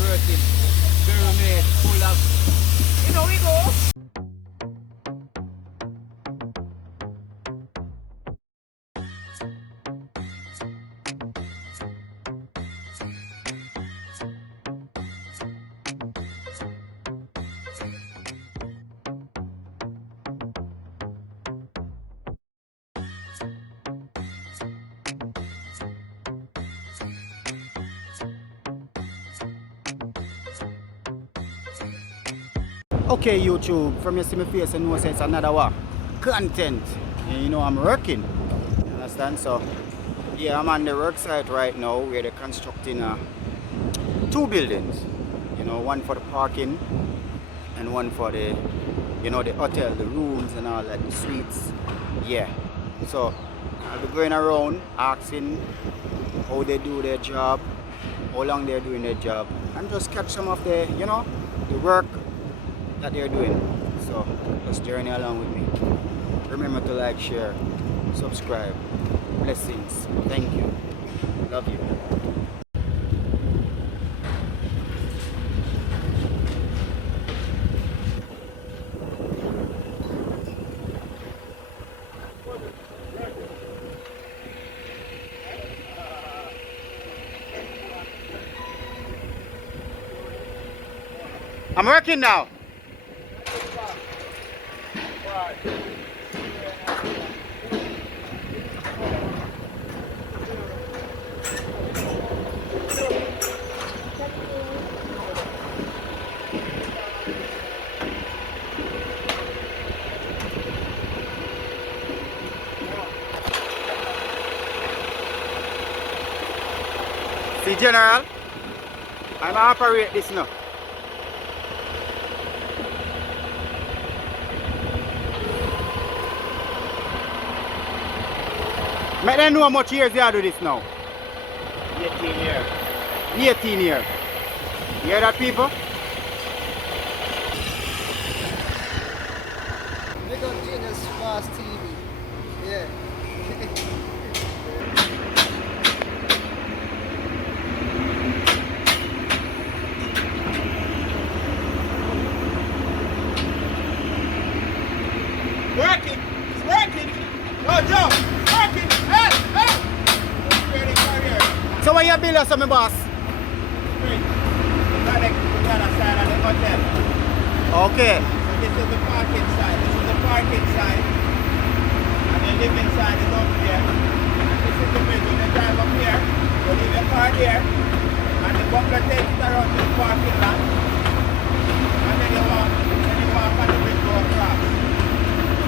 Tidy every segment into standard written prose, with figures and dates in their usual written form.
working pyramid full of, you know, we go. Okay, YouTube, from you see my face and know say it's another what? Content. And you know I'm working. You understand? So yeah, I'm on the work site right now where they're constructing two buildings. You know, one for the parking and one for the, you know, the hotel, the rooms and all that, the suites. Yeah. So I'll be going around asking how they do their job, how long they're doing their job, and just catch some of the, you know, the work that they're doing. So just journey along with me. Remember to like, share, subscribe. Blessings. Thank you. Love you. I'm working now. See, General, I'm operate this now. Make them know how much years you do this now. 18 years. 18 years. You hear that, people? We got Genius Fast TV. Yeah. Working. It's working. No job. Working. Hey, hey. So what you build us, my boss? Okay. So this is the parking side. This is the parking side. And the living side is over there. And this is the middle. You drive up here. You leave your car there. And the butler takes it around to the parking lot. And then you walk on the bridge go across.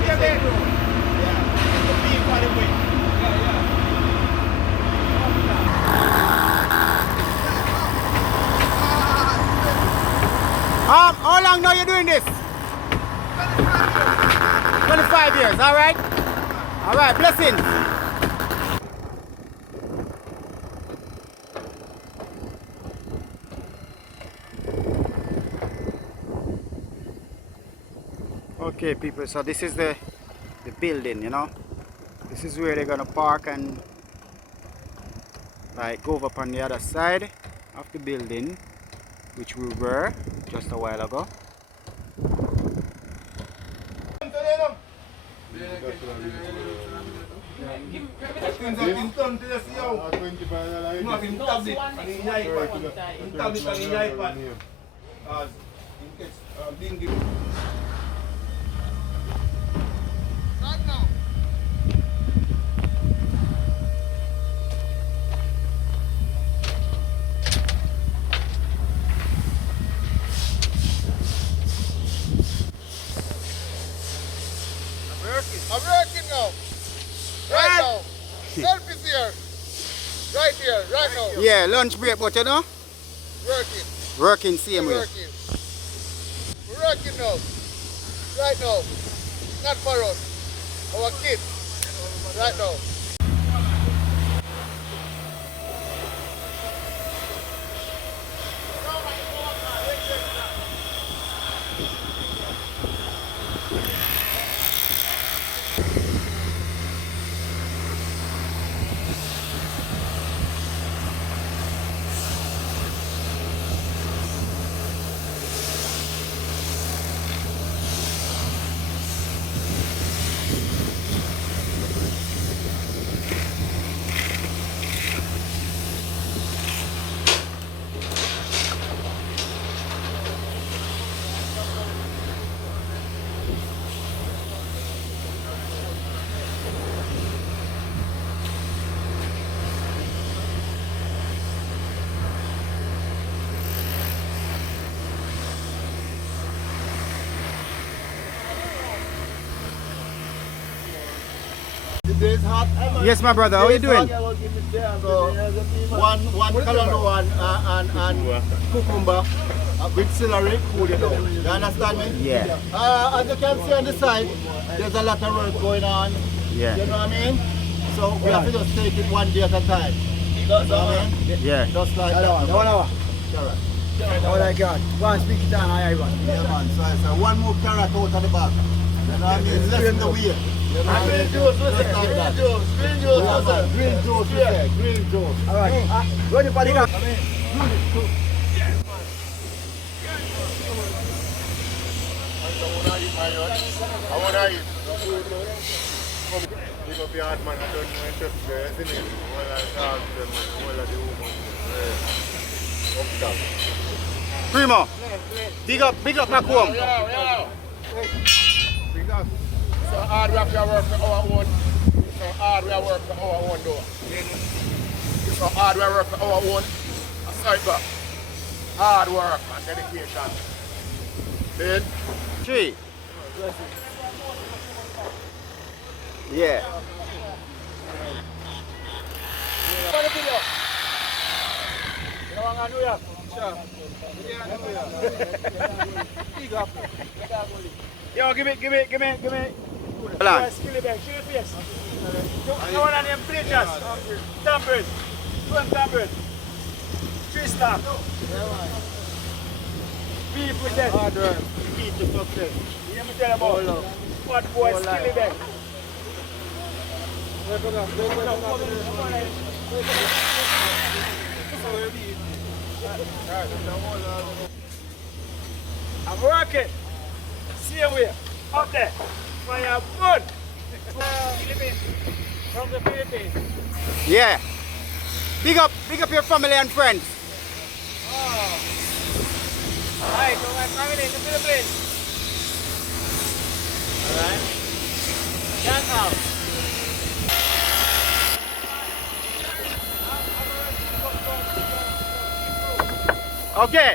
Yeah, they do. Yeah. It's the beam for the bridge. Yeah, yeah. How long now you doing this? 25 years, alright? Alright, blessings. Okay people, so this is the building, you know. This is where they're gonna park and like go over on the other side of the building, which we were just a while ago. Right now. I'm working now. Right now. Self is here. Right here, right now. Yeah, lunch break, but you know, Working. working same way. Working. We're working now. Right now. Not for us. Our kids. Right now. is hot. Yes, my brother. How you It's doing? hot. So, one callaloo and cucumber with celery, cool it down. You understand me? Yeah. As you can see on the side, there's a lot of work going on. Yeah. You know what I mean? So we have to just take it one day at a time. You know what I mean? Yeah. Just like that. Hour. Carrot. Oh my God. Go and speak it down, Ivan. Yeah, man. So I said, one more carrot out of the back. You know what I mean? Less in the way. You know what I mean? Just like that. Green juice. Yeah, man. Green juice, you say. Green juice. All right. Run your body down. I want to eat. Big up your hard man, I don't know if it's there, isn't it? All I talk to them, all of the women. Up top. Primo. Big up back home. Big up. So hard we have to work for our own. So hard we have to work for our own though. So hard we have to work for our own. I saw it back. Hard work and dedication. Then? 3. Yeah. Yo, give me. Hold on. Skilly bag, show your face. No one on them bleachers. Tampers. 2 tampers. 3 staff. Beef with that. Hard work. Key to success. You hear me tell about fat boy skilly bag. I'm working. Same way. Up there. Fire good. From the Philippines. Yeah. Big up your family and friends. Hi, so my family in the Philippines. Alright. Shout out. Okay.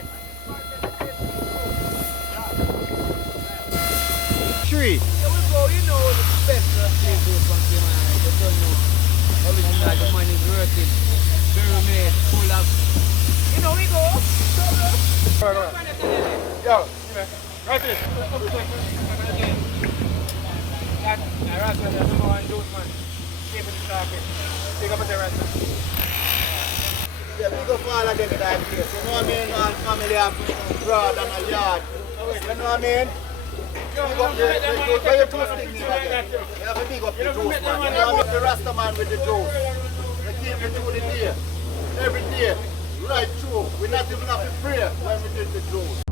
3. Here we go. You know the best place to from Cayman. You don't know. Original, the money is worth it. Very made, full of. You know we go. Yo, right this. Yeah, big up all of them in that place. You know what I mean? And family have broad and a yard. You know what I mean? Big up where you toast things in again. You have to big up the juice, man. You know what I mean? The Rasta man with the juice. They keep me through the day. Every day. Right through. We not even have to pray when we drink the juice.